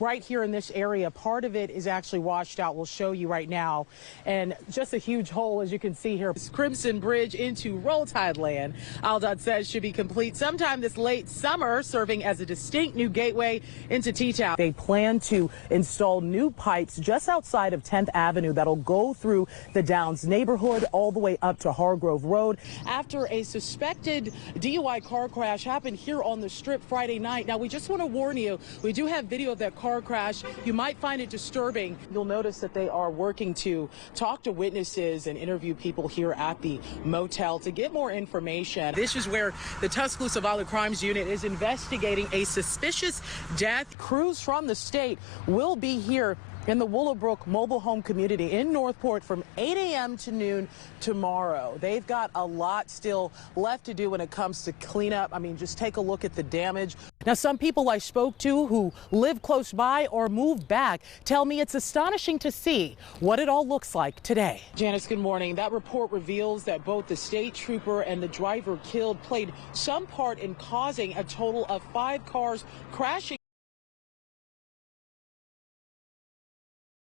right here in this area. Part of it is actually washed out. We'll show you right now. And just a huge hole, as you can see here. This Crimson Bridge into Roll Tide land, Aldott says, should be complete sometime this late summer, serving as a distinct new gateway into T-Town. They plan to install new pipes just outside of 10th Avenue that'll go through the Downs neighborhood all the way up to Hargrove Road after a suspected DUI car crash happened here on the Strip Friday night. Now, we just want to warn you, we do have video of that car crash. You might find it disturbing. You'll notice that they are working to talk to witnesses and interview people here at the motel to get more information. This is where the Tuscaloosa Violent Crimes Unit is investigating a suspicious death. Crews from the state will be here in the Willowbrook mobile home community in Northport from 8 a.m. to noon tomorrow. They've got a lot still left to do when it comes to cleanup. I mean, just take a look at the damage. Now, some people I spoke to who live close by or moved back tell me it's astonishing to see what it all looks like today. Janice, good morning. That report reveals that both the state trooper and the driver killed played some part in causing a total of 5 cars crashing.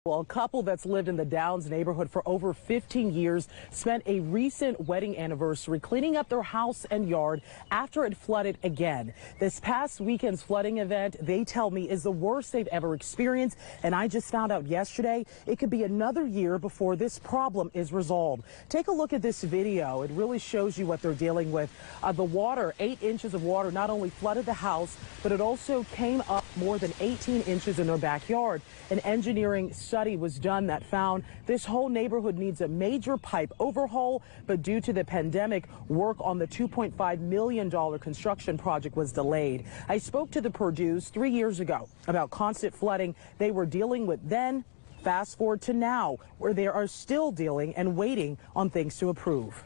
Well, a couple that's lived in the Downs neighborhood for over 15 years spent a recent wedding anniversary cleaning up their house and yard after it flooded again. This past weekend's flooding event, they tell me, is the worst they've ever experienced. And I just found out yesterday it could be another year before this problem is resolved. Take a look at this video. It really shows you what they're dealing with. The water, 8 inches of water, not only flooded the house, but it also came up more than 18 inches in their backyard. An engineering study was done that found this whole neighborhood needs a major pipe overhaul, but due to the pandemic, work on the $2.5 million construction project was delayed. I spoke to the Purdues 3 years ago about constant flooding they were dealing with then. Fast forward to now, where they are still dealing and waiting on things to approve.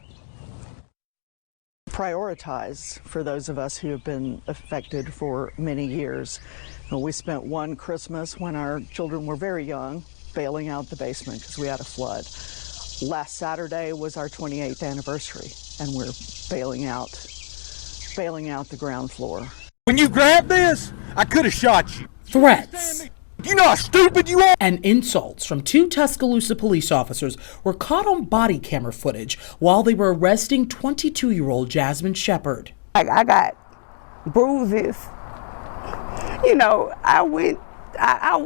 Prioritize for those of us who have been affected for many years. We spent one Christmas when our children were very young bailing out the basement because we had a flood. Last Saturday was our 28th anniversary, and we're bailing out the ground floor. When you grabbed this, I could have shot you. Threats. You know how stupid you are? And insults from 2 Tuscaloosa police officers were caught on body camera footage while they were arresting 22-year-old Jasmine Shepard. I got bruises. You know,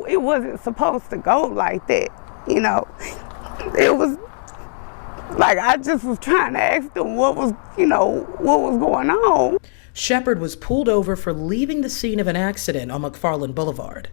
it wasn't supposed to go like that, you know. It was like I just was trying to ask them what was going on. Shepard was pulled over for leaving the scene of an accident on McFarland Boulevard.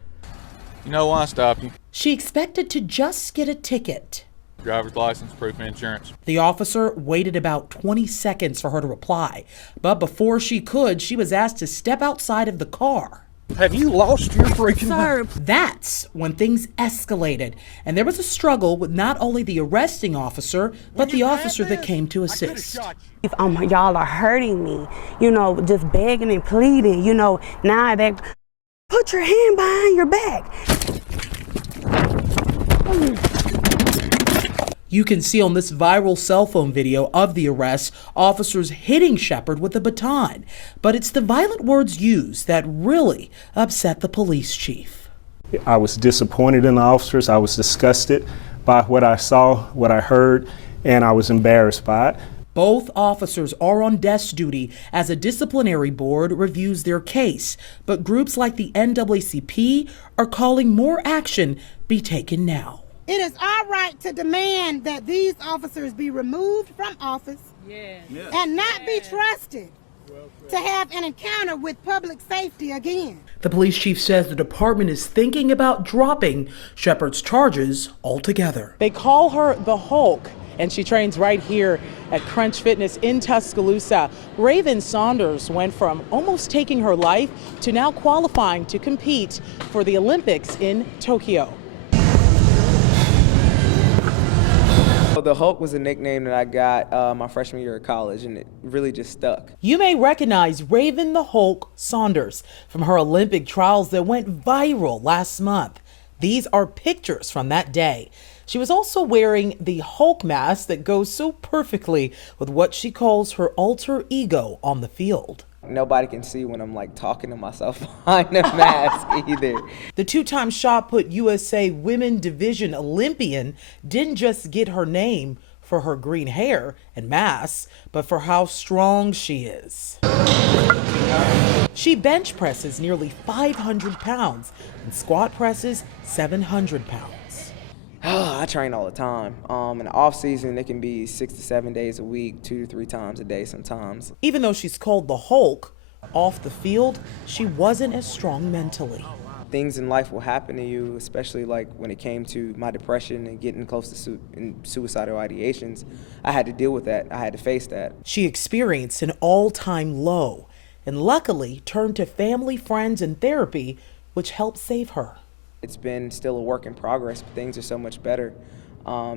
You know why I stopped you? She expected to just get a ticket. Driver's license, proof of insurance. The officer waited about 20 seconds for her to reply, but before she could, she was asked to step outside of the car. Have you lost your freaking mind? That's when things escalated, and there was a struggle with not only the arresting officer, but the officer that came to assist. If y'all are hurting me, you know, just begging and pleading, you know, now they put your hand behind your back. You can see on this viral cell phone video of the arrest, officers hitting Shepard with a baton. But it's the violent words used that really upset the police chief. I was disappointed in the officers. I was disgusted by what I saw, what I heard, and I was embarrassed by it. Both officers are on desk duty as a disciplinary board reviews their case. But groups like the NAACP are calling more action be taken now. It is our right to demand that these officers be removed from office and not be trusted to have an encounter with public safety again. The police chief says the department is thinking about dropping Shepard's charges altogether. They call her the Hulk, and she trains right here at Crunch Fitness in Tuscaloosa. Raven Saunders went from almost taking her life to now qualifying to compete for the Olympics in Tokyo. The Hulk was a nickname that I got my freshman year of college, and it really just stuck. You may recognize Raven the Hulk Saunders from her Olympic trials that went viral last month. These are pictures from that day. She was also wearing the Hulk mask that goes so perfectly with what she calls her alter ego on the field. Nobody can see when I'm like talking to myself behind a mask either. The two-time shot put USA Women Division Olympian didn't just get her name for her green hair and mass, but for how strong she is. She bench presses nearly 500 pounds and squat presses 700 pounds. I train all the time. In the off season, it can be 6 to 7 days a week, 2 to 3 times a day sometimes. Even though she's called the Hulk, off the field, she wasn't as strong mentally. Things in life will happen to you, especially like when it came to my depression and getting close to suicidal ideations. I had to deal with that. I had to face that. She experienced an all-time low and luckily turned to family, friends, and therapy, which helped save her. It's been still a work in progress, but things are so much better.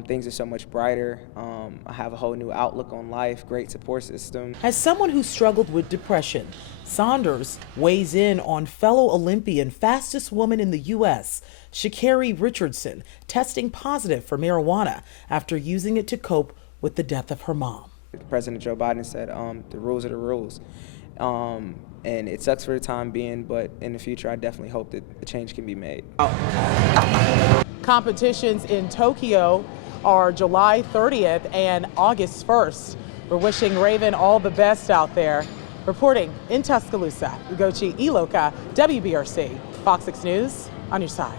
Things are so much brighter. I have a whole new outlook on life, great support system. As someone who struggled with depression, Saunders weighs in on fellow Olympian fastest woman in the U.S., Sha'Carri Richardson, testing positive for marijuana after using it to cope with the death of her mom. President Joe Biden said, the rules are the rules. And it sucks for the time being, but in the future, I definitely hope that a change can be made. Competitions in Tokyo are July 30th and August 1st. We're wishing Raven all the best out there. Reporting in Tuscaloosa, Ugochi Iloka, WBRC, Fox 6 News, on your side.